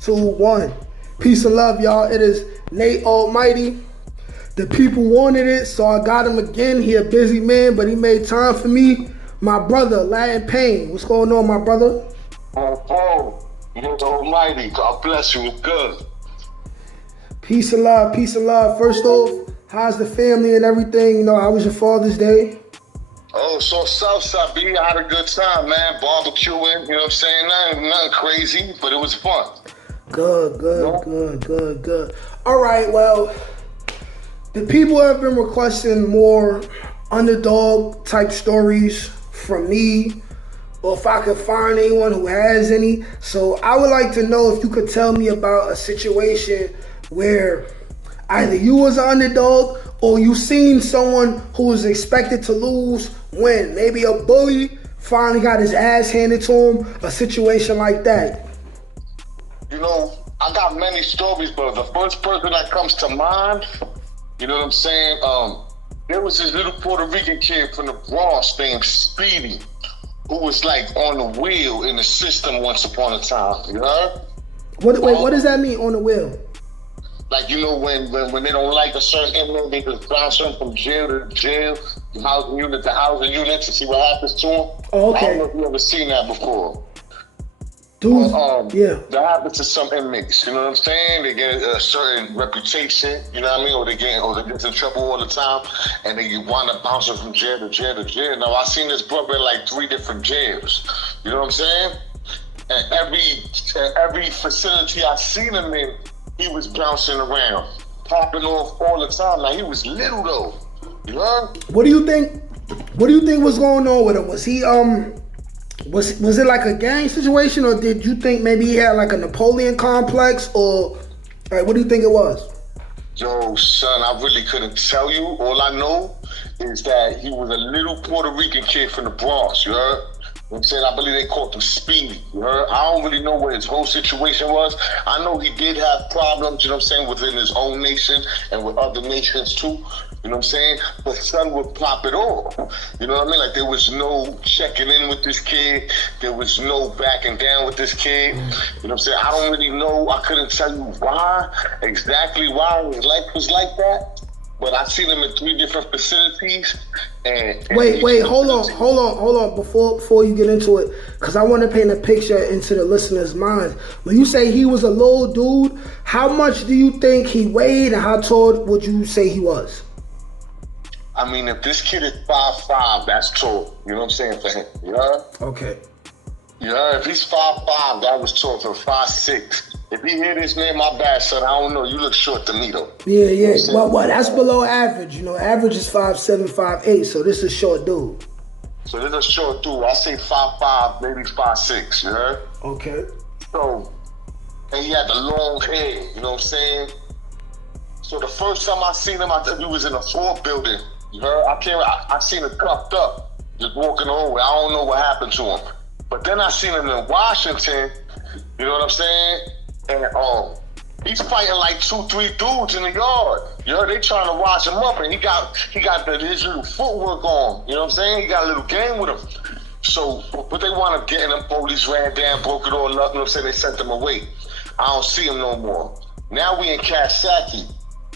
2, 1. Peace and love, y'all. It is Nate Almighty. The people wanted it, so I got him again. He a busy man, but he made time for me. My brother, Latin Payne. What's going on, my brother? Oh, Nate Almighty. God bless you. It's good. Peace and love, peace and love. First off, how's the family and everything? You know, how was your Father's Day? Oh, so Southside, B, I had a good time, man. Barbecuing, you know what I'm saying? Nothing crazy, but it was fun. Good. All right, well, the people have been requesting more underdog type stories from me, or if I could find anyone who has any. So I would like to know if you could tell me about a situation where either you was an underdog or you seen someone who was expected to lose win. Maybe a bully finally got his ass handed to him, a situation like that. You know, I got many stories, but the first person that comes to mind, you know what I'm saying? There was this little Puerto Rican kid from the Bronx named Speedy, who was like on the wheel in the system once upon a time. You heard? What does that mean, on the wheel? Like, you know, when they don't like a certain inmate, they just bounce them from jail to jail, from housing unit to housing unit to see what happens to them. Oh, okay. I don't know if you ever seen that before. Dude, yeah. That happens to some inmates, you know what I'm saying? They get a certain reputation, you know what I mean? Or they get in trouble all the time, and they wind up bouncing from jail to jail to jail. Now, I seen this brother in like 3 different jails, you know what I'm saying? And every facility I seen him in, he was bouncing around, popping off all the time. Now, he was little though, you know? What do you think was going on with him? Was he was it like a gang situation, or did you think maybe he had like a Napoleon complex, or like, what do you think it was? Yo, son, I really couldn't tell you. All I know is that he was a little Puerto Rican kid from the Bronx, you heard? You know what I'm saying? I believe they called him Speedy, you heard? I don't really know what his whole situation was. I know he did have problems, you know what I'm saying, within his own nation and with other nations too. You know what I'm saying? But son would pop it off. You know what I mean? Like, there was no checking in with this kid. There was no backing down with this kid. You know what I'm saying? I don't really know. I couldn't tell you exactly why his life was like that. But I seen him in 3 different facilities. And wait, hold on. Before you get into it, because I want to paint a picture into the listener's mind. When you say he was a little dude, how much do you think he weighed, and how tall would you say he was? I mean, if this kid is 5'5", that's tall. You know what I'm saying, for him? You know? Okay. You know, if he's 5'5", that was tall. For 5'6", if he hit his name, my bad, son. I don't know. You look short to me, though. Yeah. You know well, that's below average. You know, average is 5'7", 5'8", so this is short dude. So this is a short dude. I say 5'5", maybe 5'6", you heard? Okay. So, and he had the long hair, you know what I'm saying? So the first time I seen him, I think he was in a 4 building. You heard? I seen him cuffed up, just walking the hallway. I don't know what happened to him. But then I seen him in Washington, you know what I'm saying? And he's fighting like 2, 3 dudes in the yard. You heard? They trying to wash him up, and he got his little footwork on. You know what I'm saying? He got a little game with him. So, but they wound up getting him. Police ran down, broke it all up. You know what I'm saying? They sent him away. I don't see him no more. Now we in Coxsackie.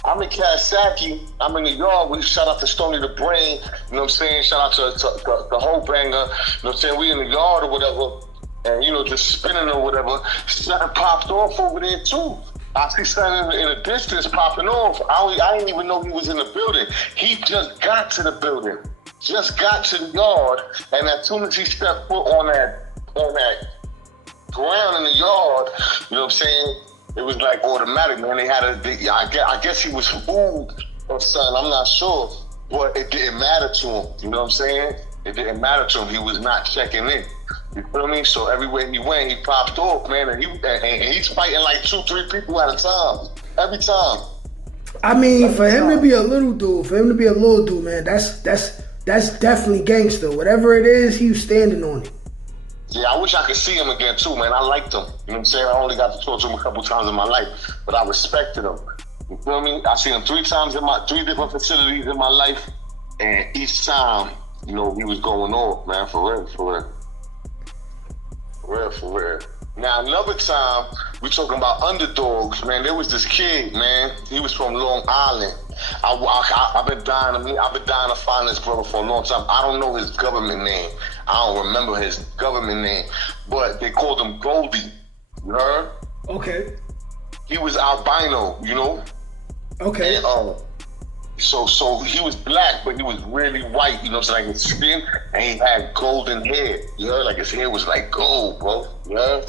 I'm in Coxsackie. I'm in the yard. We shout out to Stoney the Brain. You know what I'm saying? Shout out to the whole banger. You know what I'm saying? We in the yard or whatever, and you know, just spinning or whatever. Something popped off over there too. I see something in the distance popping off. I didn't even know he was in the building. He just got to the building, just got to the yard, and as soon as he stepped foot on that ground in the yard, you know what I'm saying? It was like automatic, man. They had I guess he was fooled or something. I'm not sure, but it didn't matter to him. You know what I'm saying? It didn't matter to him. He was not checking in. You feel me? So everywhere he went, he popped off, man. And he's fighting like 2, 3 people at a time, every time. I mean, for him to be a little dude, man, that's definitely gangster. Whatever it is, he was standing on it. Yeah, I wish I could see him again too, man. I liked him. You know what I'm saying? I only got to talk to him a couple times in my life, but I respected him. You feel me? I seen him 3 times in 3 different facilities in my life, and each time, you know, he was going off, man, for real. Now another time, we talking about underdogs, man. There was this kid, man. He was from Long Island. I've been dying to find this brother for a long time. I don't know his government name. I don't remember his government name, but they called him Goldie. You heard? Okay. He was albino, you know. Okay. And, so he was black, but he was really white, you know what I'm saying? Like his skin, and he had golden hair. You know, like his hair was like gold, bro. You know?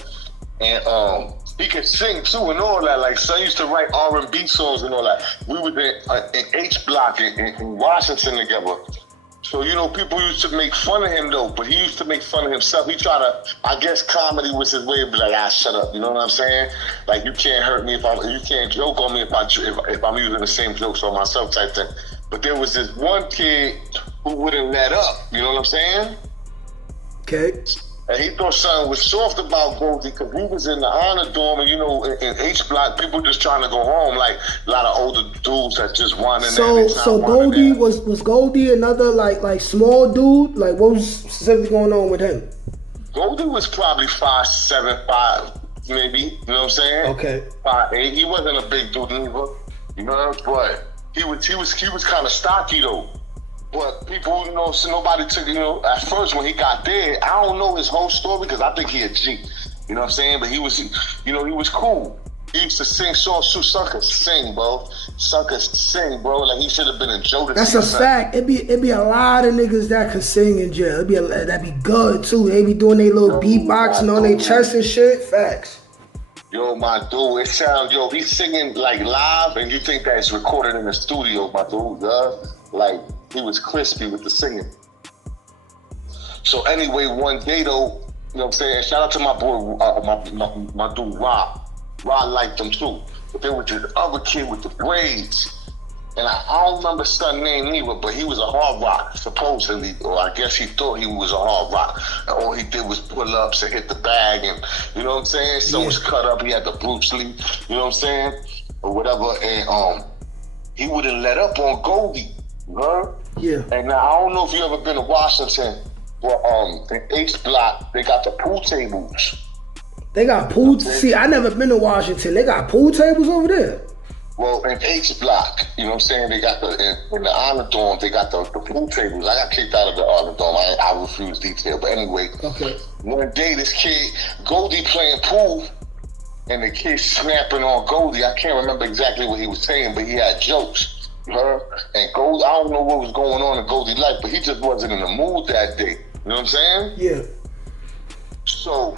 And he could sing too and all that. Like son used to write R&B songs and all that. We were in H Block in Washington together. So, you know, people used to make fun of him though, but he used to make fun of himself. He tried to, I guess comedy was his way of be like, shut up, you know what I'm saying? Like you can't hurt me you can't joke on me if I'm using the same jokes on myself type thing. But there was this one kid who wouldn't let up, you know what I'm saying? Okay. And he thought something was soft about Goldie because he was in the honor dorm, and you know, in H Block, people just trying to go home, like a lot of older dudes that just wanted. So Goldie was Goldie another like small dude? Like what was specifically going on with him? Goldie was probably 5'7", 5 maybe. You know what I'm saying? Okay. 5'8". He wasn't a big dude either. You know, but he was kind of stocky though. But people, you know, so nobody took, you know, at first when he got there, I don't know his whole story because I think he a G. You know what I'm saying? But he was, you know, he was cool. He used to sing songs too. Suckers sing, bro. Suckers sing, bro. Like he should have been in Jodeci. That's a fact. It be a lot of niggas that could sing in jail. That'd be good too. They be doing their little beatboxing on their chest and shit. Facts. Yo, my dude, it sounds, he's singing like live and you think that it's recorded in the studio, my dude, like he was crispy with the singing. So anyway, one day though, you know what I'm saying, shout out to my boy, my dude Rob. Rob liked him too. But there was this other kid with the braids. And I don't remember his son's name either, but he was a hard rock, supposedly, or I guess he thought he was a hard rock. And all he did was pull ups and hit the bag, and you know what I'm saying? So was cut up, he had the Bruce Lee, you know what I'm saying? Or whatever, and he wouldn't let up on Goldie, you heard? Yeah. And now I don't know if you ever been to Washington, but in H Block, they got the pool tables. They got pool, see, I never been to Washington. They got pool tables over there? Well, in H Block, you know what I'm saying? They got in the honor dorm, they got the pool tables. I got kicked out of the honor dorm. I refuse detail. But anyway, one day this kid, Goldie playing pool, and the kid snapping on Goldie. I can't remember exactly what he was saying, but he had jokes. You heard? And Goldie, I don't know what was going on in Goldie's life, but he just wasn't in the mood that day. You know what I'm saying? Yeah. So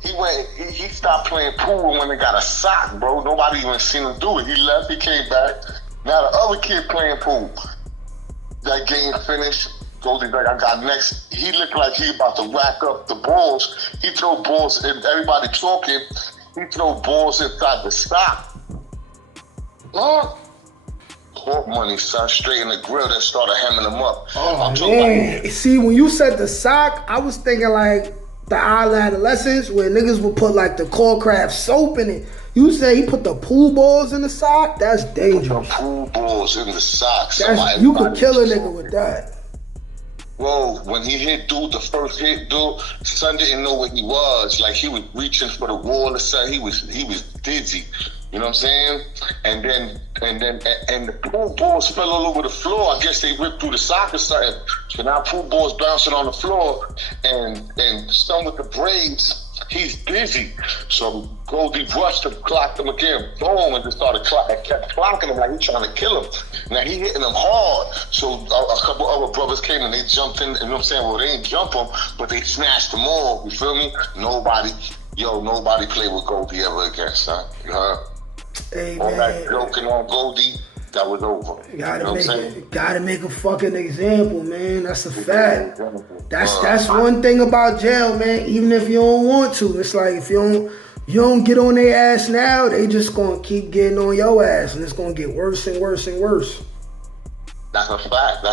he stopped playing pool when they got a sock, bro. Nobody even seen him do it. He left, he came back. Now the other kid playing pool. That game finished. Goldie's like, I got next. He looked like he about to rack up the balls. He throw balls, and everybody talking. He throw balls inside the sock. Court money, son, straight in the grill. That started hemming him up. Oh, man. See, when you said the sock, I was thinking like the island adolescents where niggas would put like the Cold Craft soap in it. You say he put the pool balls in the sock? That's dangerous. Put the pool balls in the socks. You could kill a nigga with that. Bro, when he hit dude, the first hit dude, son didn't know what he was. Like he was reaching for the wall or something. He was dizzy. You know what I'm saying? And the pool balls fell all over the floor. I guess they ripped through the sock or something. So now pool balls bouncing on the floor, and some with the braids, he's busy. So Goldie rushed him, clocked him again, boom, and just kept clocking him like he trying to kill him. Now he hitting him hard. So a couple other brothers came and they jumped in, you know what I'm saying? Well, they didn't jump him, but they snatched him all. You feel me? Nobody played with Goldie ever again, son. You heard? Hey, all man. that joking on Goldie, that was over. Gotta make a fucking example, man. That's a fact. That's one thing about jail, man. Even if you don't want to, it's like if you don't get on their ass now, they just gonna keep getting on your ass, and it's gonna get worse and worse and worse. That's a fact.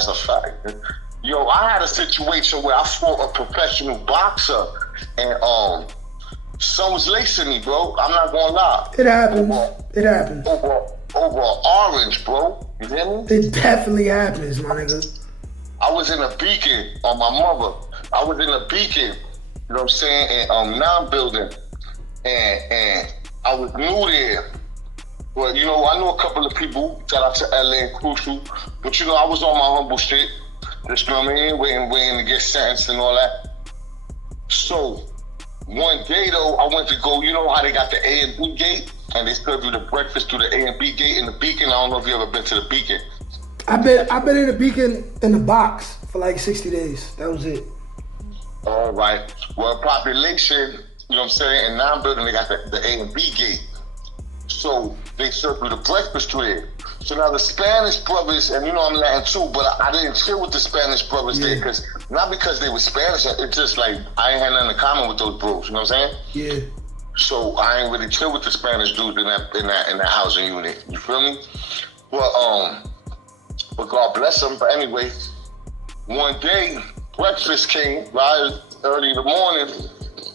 Yo, I had a situation where I fought a professional boxer, and son was lacing me, bro. I'm not gonna lie. It happens. Over orange, bro. You hear me? It definitely happens, my nigga. I was in a Beacon on my mother. I was in a Beacon, you know what I'm saying, in 9 building. and I was new there. But you know, I know a couple of people. Shout out to LA and Crucial. But you know, I was on my humble shit. Just, you know what I mean? Waiting to get sentenced and all that. So one day though, I went to go. You know how they got the A and B gate, and they serve you the breakfast through the A and B gate in the Beacon. I don't know if you ever been to the Beacon. I've been in the Beacon in the box for like 60 days. That was it. All right. Well, population, you know what I'm saying, in non-building, they got the A and B gate. So they serve you the breakfast through there. So now the Spanish brothers, and you know I'm Latin too, but I didn't chill with the Spanish brothers there, because not because they were Spanish, it's just like I ain't had nothing in common with those bros, you know what I'm saying? Yeah. So I ain't really chill with the Spanish dudes in that housing unit. You feel me? Well, but God bless them. But anyway, one day breakfast came right early in the morning.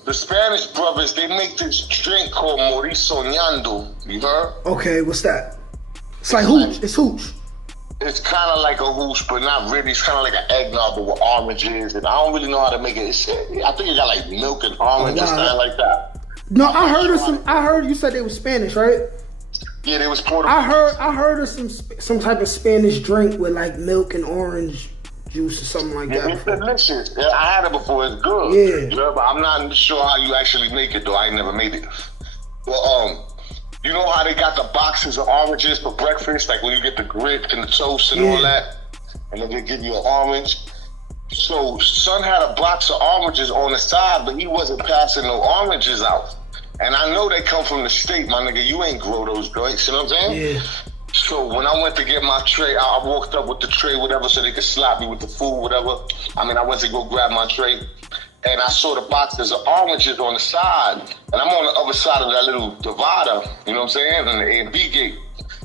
The Spanish brothers, they make this drink called Morir Soñando. You heard? Okay, what's that? It's like hooch. It's hooch. It's kind of like a hooch, but not really. It's kind of like an eggnog, but with oranges. And I don't really know how to make it. I think it got like milk and orange and stuff like that. No, I heard you said they were Spanish, right? Yeah, they was Puerto Rican. I heard of some type of Spanish drink with like milk and orange juice or something like that. It's delicious. Yeah, I had it before. It's good. Yeah. You know, but I'm not sure how you actually make it though. I ain't never made it. Well, you know how they got the boxes of oranges for breakfast, like when you get the grits and the toast and all that, and then they give you an orange. So son had a box of oranges on the side, but he wasn't passing no oranges out. And I know they come from the state, my nigga. You ain't grow those joints, you know what I'm saying? Yeah. So when I went to get my tray, I walked up with the tray, whatever, so they could slap me with the food, whatever. I mean, I went to go grab my tray, and I saw the boxes of oranges on the side, and I'm on the other side of that little divider, you know what I'm saying, in the A and B gate.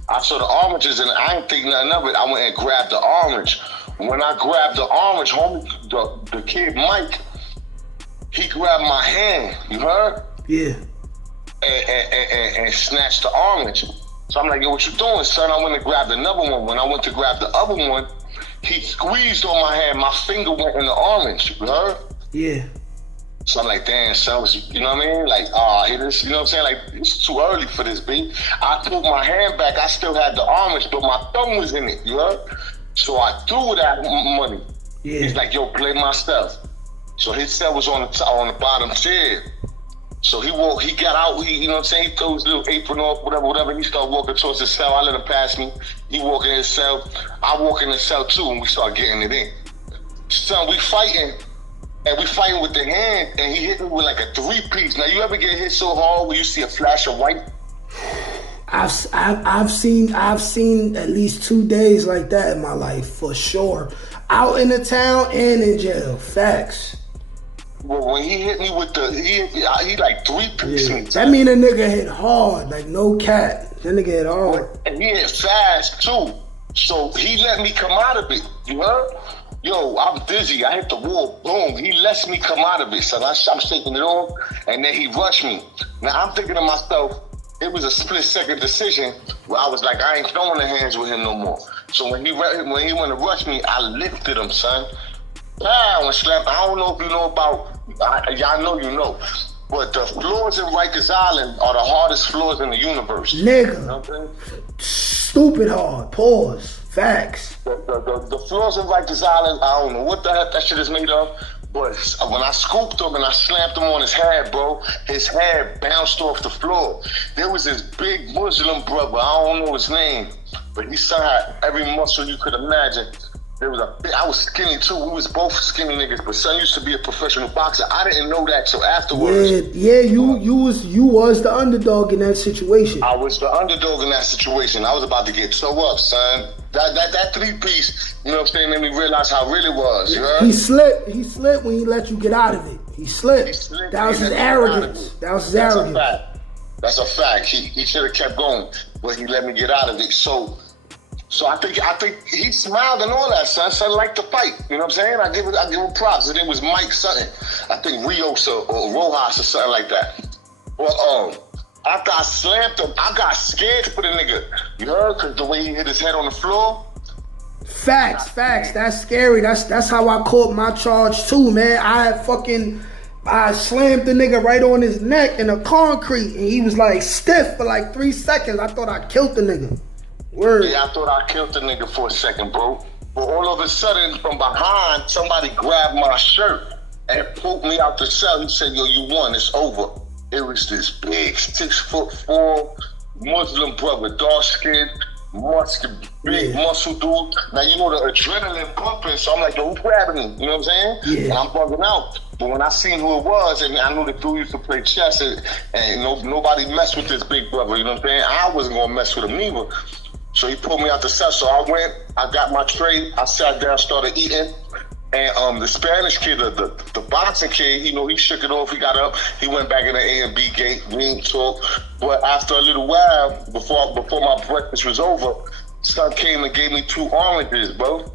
I saw the oranges, and I didn't think nothing of it. I went and grabbed the orange. When I grabbed the orange, homie, the kid Mike, he grabbed my hand, you heard? Yeah. And snatched the orange. So I'm like, yo, what you doing, son? I went and grabbed another one. When I went to grab the other one, he squeezed on my hand. My finger went in the orange, you heard? Yeah. So I'm like, damn, son, you know what I mean? Like, hit this, you know what I'm saying? Like, it's too early for this, B. I pulled my hand back. I still had the orange, but my thumb was in it, you heard? So I threw that money. Yeah. He's like, yo, play my stuff. So his stuff was on the bottom chair. So he got out, you know what I'm saying? He threw his little apron off, whatever. He started walking towards the cell. I let him pass me. He walk in his cell. I walk in the cell too, and we start getting it in. Son, we fighting, and we fighting with the hand, and he hit me with like a 3-piece. Now, you ever get hit so hard where you see a flash of white? I've seen at least 2 days like that in my life, for sure. Out in the town and in jail. Facts. Well, when he hit me with he like 3-piece me. That mean a nigga hit hard, like no cat. That nigga hit hard. And he hit fast too. So he let me come out of it. You heard? Yo, I'm dizzy. I hit the wall. Boom. He lets me come out of it. So I'm shaking it off, and then he rushed me. Now I'm thinking to myself, it was a split-second decision where I was like, I ain't throwing the hands with him no more. So when he went to rush me, I lifted him, son. Pow, and slapped. I don't know if you know about. Y'all know you know, but the floors in Rikers Island are the hardest floors in the universe. Nigga, you know what I'm saying? Stupid hard. Pause. Facts. The floors in Rikers Island, I don't know what the heck that shit is made of, but when I scooped him and I slammed him on his head, bro, his head bounced off the floor. There was this big Muslim brother, I don't know his name, but he had every muscle you could imagine. I was skinny too. We was both skinny niggas, but son used to be a professional boxer. I didn't know that till afterwards. Yeah, you was the underdog in that situation. I was the underdog in that situation. I was about to get so up, son. That 3-piece, you know what I'm saying, made me realize how real it was. You heard? He slipped when he let you get out of it. He slipped. That was his arrogance. That's a fact. He should have kept going, but he let me get out of it. So I think he smiled and all that, son. Son liked to fight. You know what I'm saying? I give him props. His name was Mike something. I think Rios or Rojas or something like that. Well, after I slammed him, I got scared for the nigga. You heard? Because the way he hit his head on the floor. Facts. That's scary. That's how I caught my charge too, man. I had fucking I slammed the nigga right on his neck in the concrete, and he was like stiff for like 3 seconds. I thought I killed the nigga. Word. Yeah, I thought I killed the nigga for a second, bro. But all of a sudden, from behind, somebody grabbed my shirt and pulled me out the cell. He said, yo, you won, it's over. It was this big 6'4" Muslim brother, dark skin, big muscle dude. Now, you know, the adrenaline pumping, so I'm like, yo, who's grabbing me? You know what I'm saying? Yeah. And I'm bugging out. But when I seen who it was, and I knew the dude used to play chess, and nobody messed with this big brother, you know what I'm saying? I wasn't going to mess with him neither. So he pulled me out the cell. So I went, I got my tray, I sat down, started eating. And the Spanish kid, the boxing kid, you know, he shook it off, he got up, he went back in the A and B gate, we didn't talk. But after a little while, before my breakfast was over, son came and gave me 2 oranges, bro.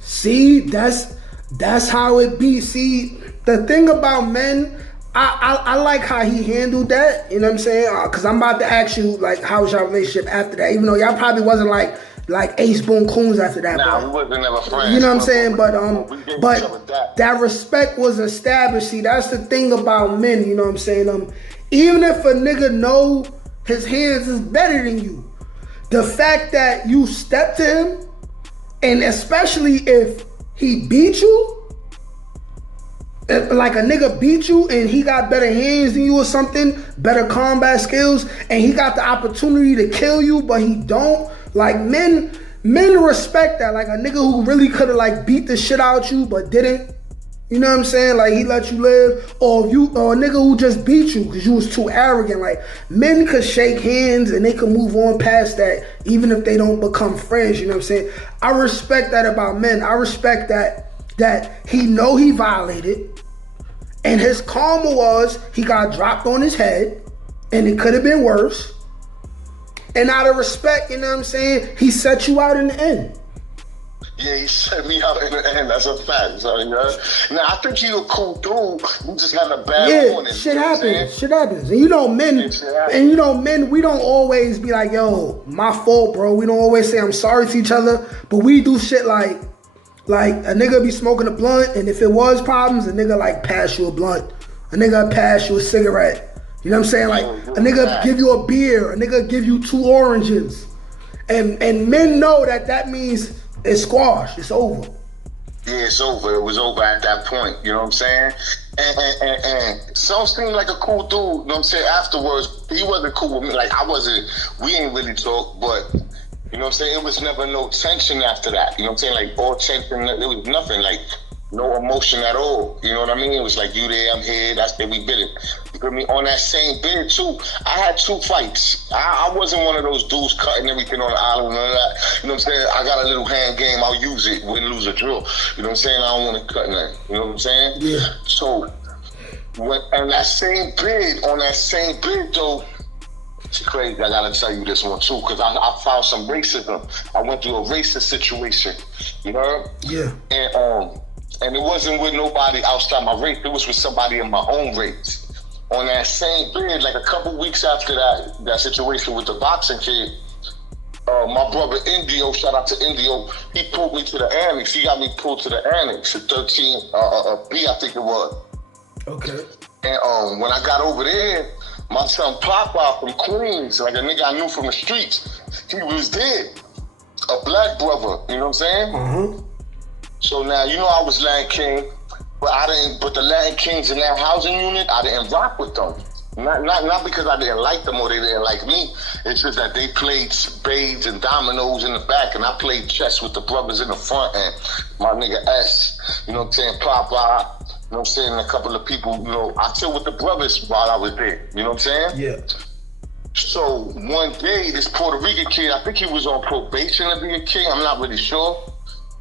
See, that's how it be. See, the thing about men, I like how he handled that, you know what I'm saying? Because I'm about to ask you, like, how was your relationship after that? Even though y'all probably wasn't like ace boon coons after that. Nah, but, we wasn't never friends. you know what I'm saying? But that respect was established. See, that's the thing about men, you know what I'm saying? Even if a nigga know his hands is better than you, the fact that you step to him, and especially if he beat you, if, like, a nigga beat you and he got better hands than you or something, better combat skills, and he got the opportunity to kill you, but he don't, like, men respect that. Like, a nigga who really could have, like, beat the shit out you but didn't, you know what I'm saying? Like, he let you live. Or a nigga who just beat you because you was too arrogant. Like, men could shake hands and they could move on past that even if they don't become friends, you know what I'm saying? I respect that about men. I respect that he know he violated, and his karma was he got dropped on his head, and it could have been worse. And out of respect, you know what I'm saying, he set you out in the end. Yeah, he set me out in the end. That's a fact. So, you know? Now, I think he's a cool dude. He just had a bad morning. Shit happens. Shit happens. And you know, men, we don't always be like, yo, my fault, bro. We don't always say I'm sorry to each other, but we do shit like a nigga be smoking a blunt, and if it was problems, a nigga like pass you a blunt. A nigga pass you a cigarette. You know what I'm saying? Like, a nigga give you a beer, a nigga give you 2 oranges. And men know that means it's squashed, it's over. Yeah, it's over. It was over at that point, you know what I'm saying? And Son seemed like a cool dude, you know what I'm saying? Afterwards, he wasn't cool with me. Like, we ain't really talk, but, you know what I'm saying? It was never no tension after that. You know what I'm saying? Like, all tension, there was nothing. Like, no emotion at all. You know what I mean? It was like, you there, I'm here, that's where we bid it. You feel me? On that same bid, too, I had 2 fights. I wasn't one of those dudes cutting everything on the island and all that. You know what I'm saying? I got a little hand game, I'll use it, win, lose, or draw. You know what I'm saying? I don't want to cut nothing. You know what I'm saying? Yeah. So, on that same bid, though, it's crazy. I gotta tell you this one too, because I found some racism. I went through a racist situation. You heard? Yeah. And it wasn't with nobody outside my race. It was with somebody in my own race. On that same bid, like a couple weeks after that situation with the boxing kid, my brother Indio, shout out to Indio, he pulled me to the annex. He got me pulled to the annex, the 13B, I think it was. Okay. And when I got over there, my son Papa from Queens, like a nigga I knew from the streets, he was there. A black brother, you know what I'm saying? Uh-huh. So now, you know, I was Land King, but the Land Kings in that housing unit, I didn't rock with them. Not because I didn't like them or they didn't like me. It's just that they played spades and dominoes in the back, and I played chess with the brothers in the front, and my nigga S, you know what I'm saying, Papa, you know what I'm saying, a couple of people, you know, I chill with the brothers while I was there, you know what I'm saying? Yeah. So one day, this Puerto Rican kid, I think he was on probation to be a king, I'm not really sure.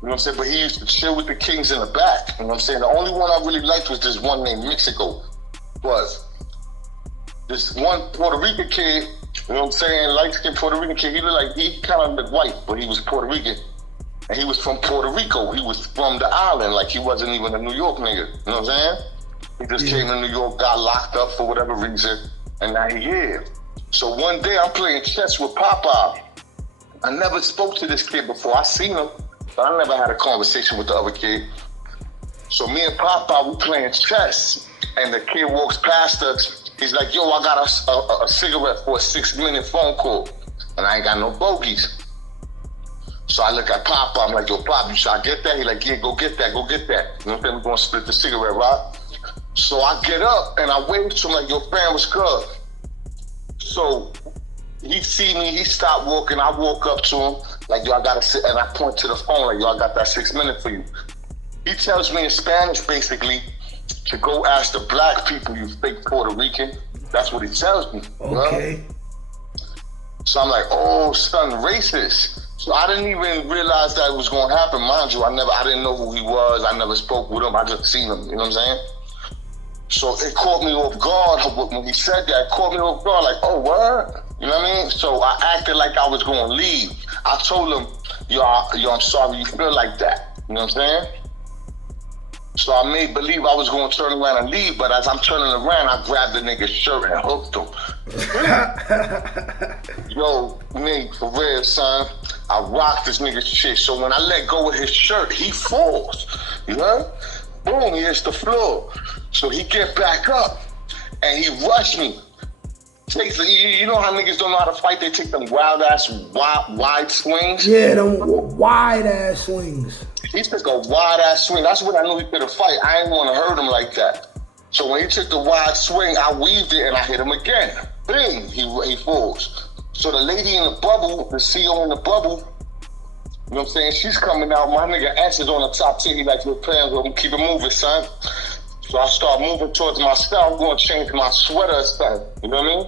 You know what I'm saying? But he used to chill with the kings in the back. You know what I'm saying? The only one I really liked was this one named Mexico. Was this one Puerto Rican kid, you know what I'm saying? Light-skinned Puerto Rican kid. He looked like, he kind of looked white, but he was Puerto Rican. And he was from Puerto Rico. He was from the island. Like, he wasn't even a New York nigga. You know what I'm saying? He just came to New York, got locked up for whatever reason, and now he here. So one day I'm playing chess with Papa. I never spoke to this kid before. I seen him, but I never had a conversation with the other kid. So me and Papa, we playing chess. and the kid walks past us. He's like, yo, I got a cigarette for a 6-minute phone call. And I ain't got no bogeys. So I look at Papa, I'm like, yo, Pop, you should I get that? He like, yeah, go get that. You know what I'm saying? We're gonna split the cigarette, right? So I get up and I wave to him like, yo, fam, what's good? So he see me, he stopped walking, I walk up to him, like, yo, I gotta sit, and I point to the phone, like, yo, I got that 6 minutes for you. He tells me in Spanish, basically, to go ask the black people, you fake Puerto Rican. That's what he tells me. Okay. You know? So I'm like, oh, son, racist. So I didn't even realize that it was gonna happen, mind you. I didn't know who he was, I never spoke with him, I just seen him, you know what I'm saying? So it caught me off guard when he said that. It caught me off guard, like, oh, word? You know what I mean? So I acted like I was going to leave. I told him, yo, I'm sorry you feel like that. You know what I'm saying? So I made believe I was going to turn around and leave, but as I'm turning around, I grabbed the nigga's shirt and hooked him. Yo, nigga, for real, son, I rocked this nigga's shit. So when I let go of his shirt, he falls. You heard? Boom, he hits the floor. So he get back up and he rushed me. You know how niggas don't know how to fight? They take them wide swings. Yeah, them wide ass swings. He took a wide ass swing. That's when I knew he could have fight. I didn't want to hurt him like that. So when he took the wide swing, I weaved it and I hit him again. Bing, he falls. So the lady in the bubble, the CEO in the bubble, you know what I'm saying? She's coming out. My nigga S is on the top tier. He like, your plans, we'll keep it moving, son. So I start moving towards myself. I'm going to change my sweater or something. You know what I mean?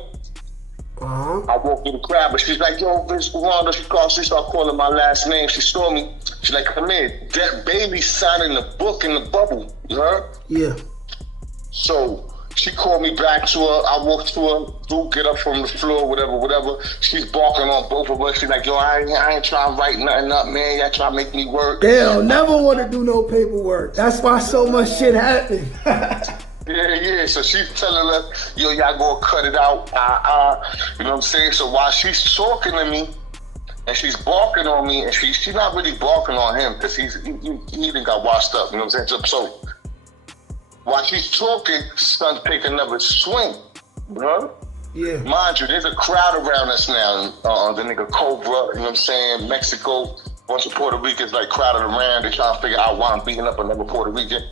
I walk through the crowd, but she's like, yo, Vince Wanda. She started calling my last name. She saw me. She's like, come in. That baby signing the book in the bubble. You heard? Yeah. So she called me back to her. I walked to her. Dude, get up from the floor, whatever. She's barking on both of us. She's like, yo, I ain't trying to write nothing up, man. Y'all trying to make me work. Damn, never want to do no paperwork. That's why so much shit happened. Yeah. So she's telling her, yo, y'all gonna cut it out. You know what I'm saying? So while she's talking to me, and she's barking on me, and she's not really barking on him, because he even got washed up, you know what I'm saying? So while she's talking, son take another swing, bro. Yeah. Mind you, there's a crowd around us now. The nigga Cobra, you know what I'm saying? Mexico, bunch of Puerto Ricans like crowded around. They trying to figure out why I'm beating up another Puerto Rican.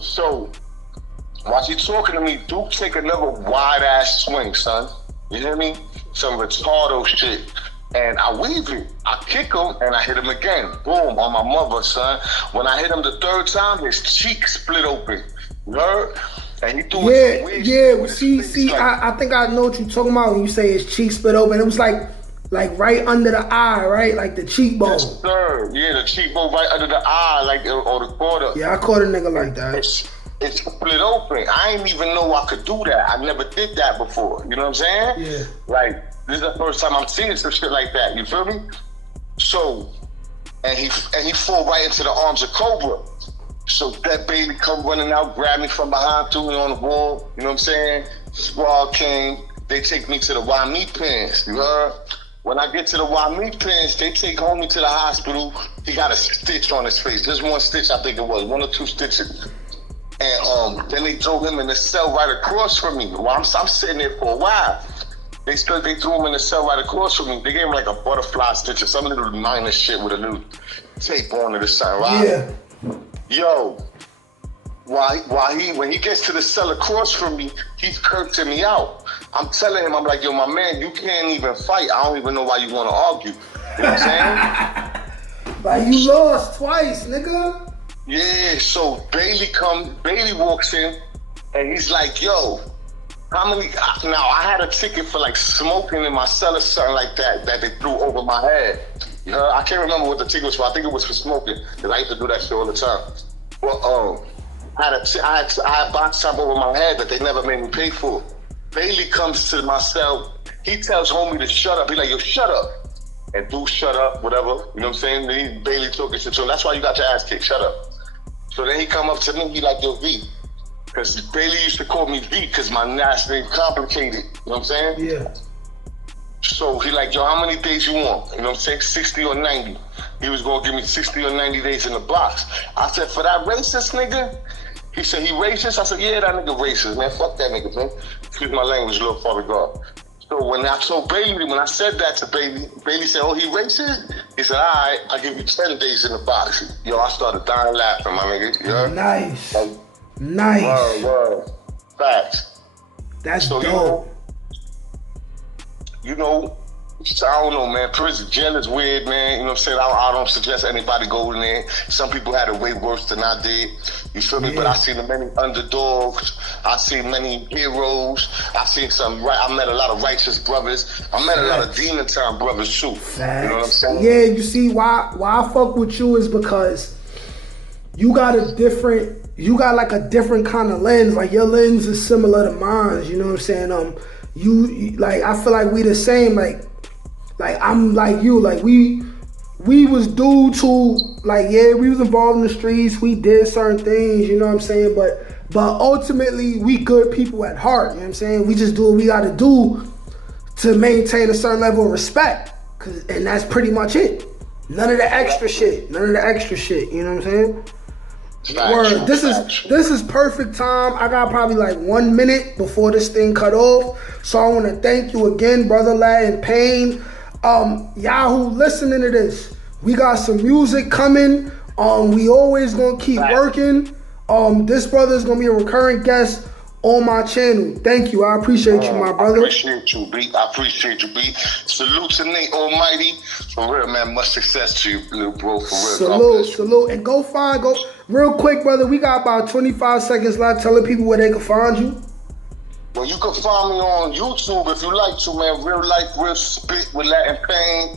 So while she's talking to me, Duke take another wide ass swing, son. You hear me? Some retardo shit. And I weave it. I kick him and I hit him again. Boom, on my mother, son. When I hit him the third time, his cheek split open. You heard? And he threw it. Yeah. See, like, I think I know what you're talking about when you say his cheek split open. It was like right under the eye, right? Like the cheekbone. Yes, sir. Yeah, the cheekbone right under the eye, like, or the quarter. Yeah, I caught a nigga like that. It's split open. I didn't even know I could do that. I never did that before. You know what I'm saying? Yeah. Like, this is the first time I'm seeing some shit like that. You feel me? So, and he fall right into the arms of Cobra. So that baby come running out, grab me from behind, threw me on the wall. You know what I'm saying? Squad came. They take me to the Y meat pens. You heard? When I get to the Y meat pens, they take homie to the hospital. He got a stitch on his face. Just one stitch, I think it was. 1 or 2 stitches. And then they threw him in the cell right across from me. Well, I'm sitting there for a while. They threw him in the cell right across from me. They gave him like a butterfly stitch or some little minor shit with a little tape on it or something, right? Yeah. Yo, when he gets to the cell across from me, he's cursing me out. I'm telling him, I'm like, yo, my man, you can't even fight. I don't even know why you want to argue. You know what I'm saying? Like, you lost twice, nigga. Yeah, so Bailey walks in, and he's like, yo, how many, now I had a ticket for like smoking in my cell or something like that they threw over my head. You know, I can't remember what the ticket was for. I think it was for smoking, because I used to do that shit all the time. Well, I had box time over my head that they never made me pay for. Bailey comes to my cell, he tells homie to shut up. He like, yo, shut up. And dude, shut up, whatever. You know what I'm saying? Then Bailey talking shit to him. That's why you got your ass kicked, shut up. So then he come up to me, he like, yo, V. Because Bailey used to call me V because my last name complicated. You know what I'm saying? Yeah. So he like, yo, how many days you want? You know what I'm saying? 60 or 90. He was going to give me 60 or 90 days in the box. I said, for that racist nigga, He said, he racist? I said, yeah, that nigga racist, man. Fuck that nigga, man. Excuse my language, little father God. So when I told Bailey, when I said that to Bailey, Bailey said, oh, he racist? He said, all right, I'll give you 10 days in the box. Yo, I started dying laughing, my nigga. You heard? Nice. Like, Nice. Word. Facts. That's So, dope. You know, I don't know, man. Prison jail is weird, man. You know what I'm saying? I don't suggest anybody go in there. Some people had it way worse than I did. You feel me? Yeah. But I seen many underdogs. I seen many heroes. I met a lot of righteous brothers. I met a lot of demon time brothers too. Facts. You know what I'm saying? Yeah, you see why I fuck with you is because you got like a different kind of lens. Like your lens is similar to mine. You know what I'm saying? You like I feel like we the same. Like I'm like you. Like we was dudes who like yeah we was involved in the streets. We did certain things. You know what I'm saying? But ultimately we good people at heart. You know what I'm saying? We just do what we got to do to maintain a certain level of respect. And that's pretty much it. None of the extra shit. You know what I'm saying? Word. This is perfect time. I got probably like 1 minute before this thing cut off. So I want to thank you again, Brother Lad and Pain. Y'all who listening to this, we got some music coming. We always gonna keep working. This brother is gonna be a recurring guest on my channel. Thank you. I appreciate you, my brother. I appreciate you, B. Salute to Nate Almighty. For real, man. Much success to you, little bro. For real. Salute. And go real quick, brother. We got about 25 seconds left. Telling people where they can find you. Well, you can find me on YouTube if you like to, man. Real life, real spit with Latin Pain.